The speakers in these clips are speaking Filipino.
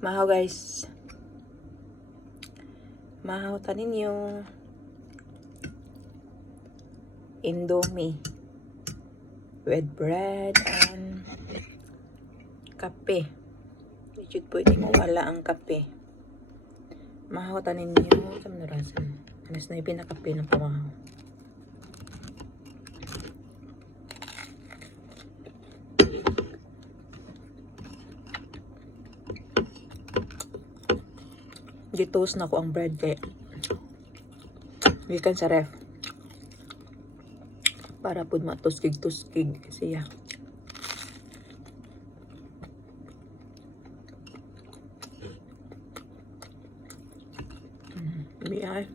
Mahaw guys. Mahaw tanin yung Indomie with bread and kape. Medyo pwede mo wala ang kape. Mahaw tanin niyo sa manurasan. Anas na yung pinakape ng pamahaw. Gitoast na ko ang bread kaya gikan sa ref para pud matuskig-tuskig siya. Biyay.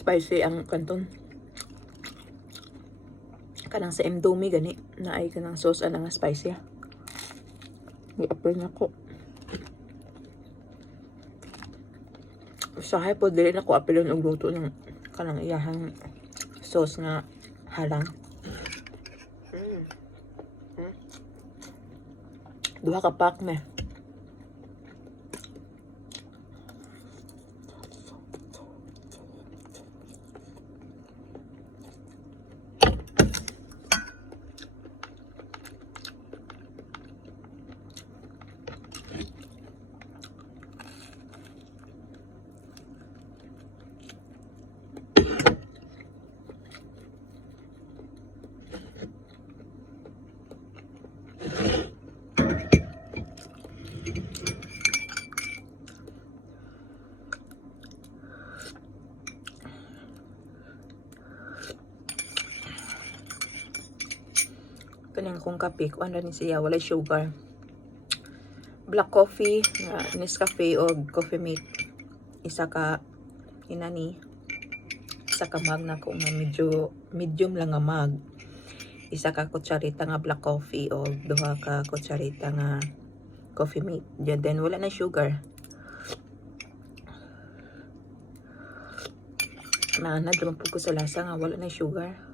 Spicy ang kanton. Kanang sa Indomie gani na ay kanang sauce ana nga spicy. Gi-apply na ko. Usahay po dili na ko apilon og luto ng kanang iyahang sauce nga halang. Duha ka pack na. Kanang kong kape, kung ano ni siya, wala sugar. Black coffee, Nescafe o coffee mate. Isa ka, inani, isa ka mag na kung medyo, medium lang nga mag. Isa ka kutsarita nga black coffee o duha ka kutsarita nga coffee mate. Then wala na sugar. Naanad naman po ko sa lasa nga, wala na sugar.